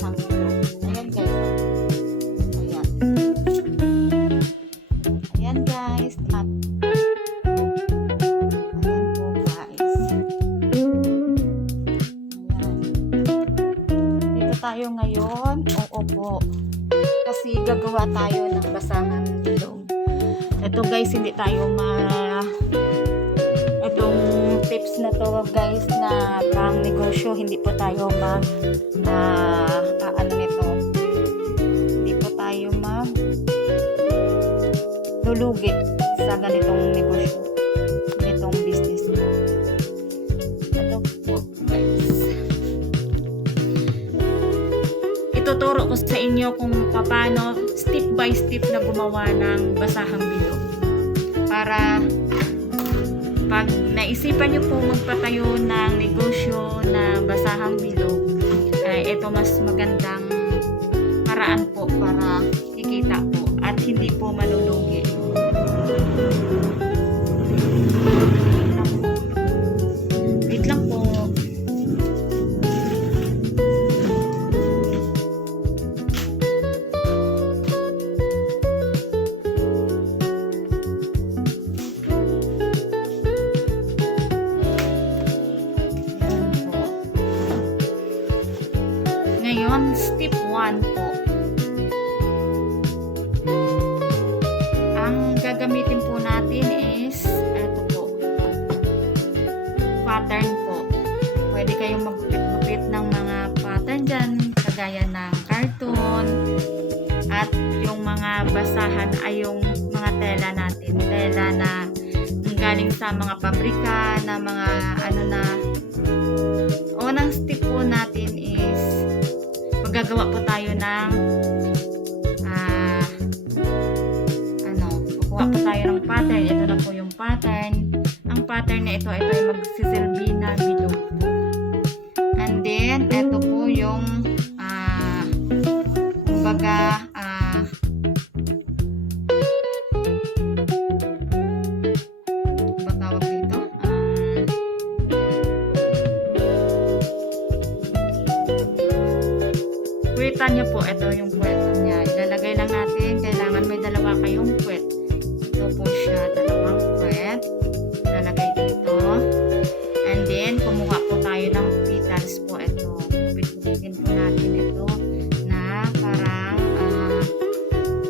basahang bilog. Ayan guys. Ayan. Ayan guys. At ayan po guys. Ayan. Dito tayo ngayon. Oo po. Kasi gagawa tayo ng basahang bilog. Ito guys, hindi tayo itong tips na to guys na pang negosyo, hindi po tayo ano nito, hindi po tayo lulugi sa ganitong negosyo, ganitong business po. Ito po guys, ituturo ko sa inyo kung paano step by step na gumawa ng basahang bilog para pag naisipan nyo po magpatayo ng negosyo na basahang bilog, ito mas magandang paraan po para kikita po at hindi po malulugi. Wait lang po. Ngayon, step 1 po. Ang gagamitin po natin is ito po. Pattern po. Pwede kayong magpipit ng mga pattern dyan, kagaya ng cartoon. At yung mga basahan ay yung mga tela natin. Tela na galing sa mga pabrika, na mga ano na. Unang step po natin is gagawa po tayo ng kukuha po tayo ng pattern. Ito na po yung pattern. Ang pattern na ito ay magsisilbi na bilog po. And then ito po yung kumbaga ba tawag dito? Puwetan nyo po, ito yung puwetan niya. Ilalagay lang natin, kailangan may dalawa kayong puwet. Ito po siya, dalawang puwet. Ilalagay dito. And then, kumuha po tayo ng petals po. Ito, pitin po natin ito na parang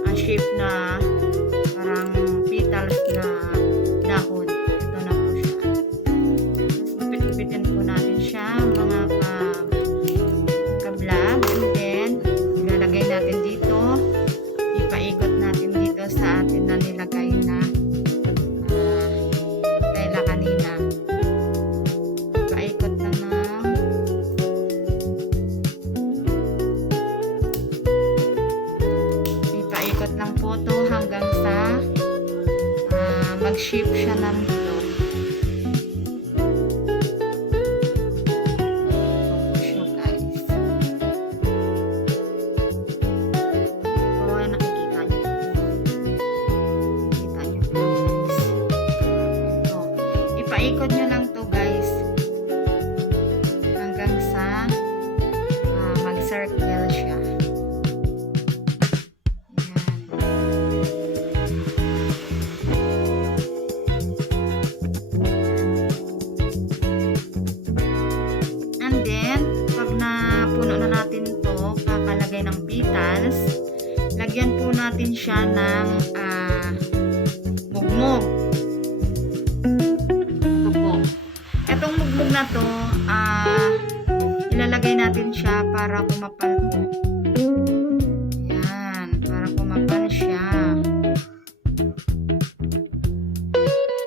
ang shape na parang petals na dahon. Ito na po siya. Pitin po natin siya, mga kablab. Natin dito, ipaikot natin dito sa atin na nilagay na tela kanina. Ipaikot na ipaikot lang po to hanggang sa mag-shape siya ng bilog. Paikot nyo lang to guys hanggang sa mag-circle siya. Ayan. And then pag napuno na natin to, kakalagay ng petals, lagyan po natin siya ng mugmog. Na to, ilalagay natin siya para kumapal po. Yan, para kumapal siya.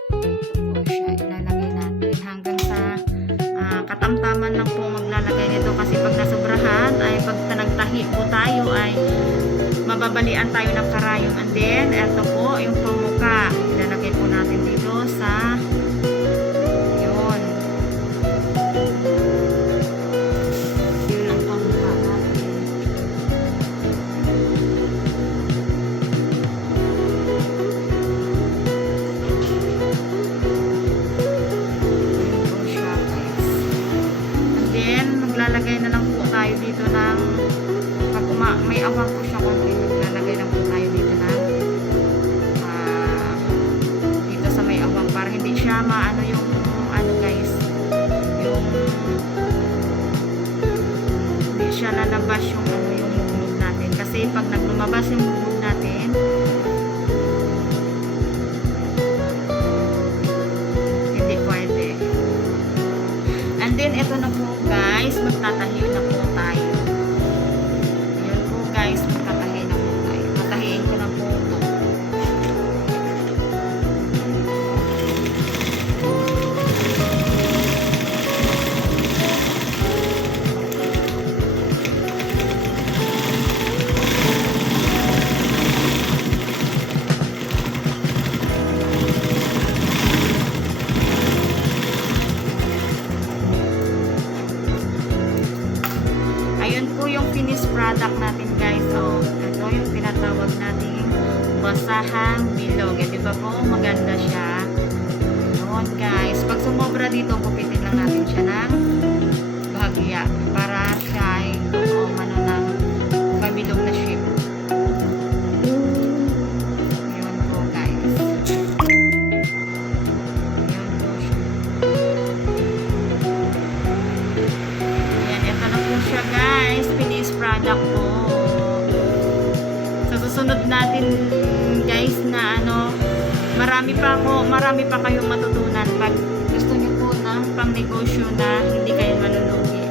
Ito po siya, ilalagay natin hanggang sa katamtaman lang po maglalagay nito kasi pag nasobrahan ay pag nagtahi po tayo ay mababalian tayo ng karayom. And then, ito po yung pamuka. Ilalagay po natin dito sa then maglalagay na lang po tayo dito ng pag may awang po siya konti, maglalagay lang po tayo dito ng dito sa may awang para hindi siya maano yung ano guys, yung hindi siya lalabas yung ano yung muglog natin kasi pag naglumabas yung muglog natin hindi pwede. And then ito na po guys, magtatahi na po tayo. Ayan po guys, magtatahi na po tayo. Tatahiin ko na po ito. Ayun po yung finished product natin guys. So, ito yung tinatawag nating basahang bilog. Eh, di ba po? Maganda siya. Ayun guys. Pag sumobra dito, pupitin lang natin siya ng bahagya para siya ay umano ng mabilog na shape. Ayun po guys. Ayun po siya. Ayan, ito na po siya guys. Finished product po. Sa susunod natin guys na ano, marami pa kayong matutunan pag gusto niyo po ng pang negosyo na hindi kayo malulugi.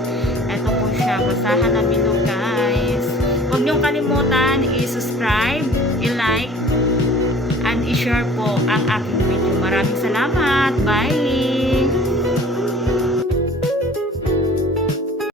Ito po siya, basahan na bilog guys. Huwag niyong kalimutan i-subscribe, i-like, and i-share po ang aking video. Maraming salamat. Bye!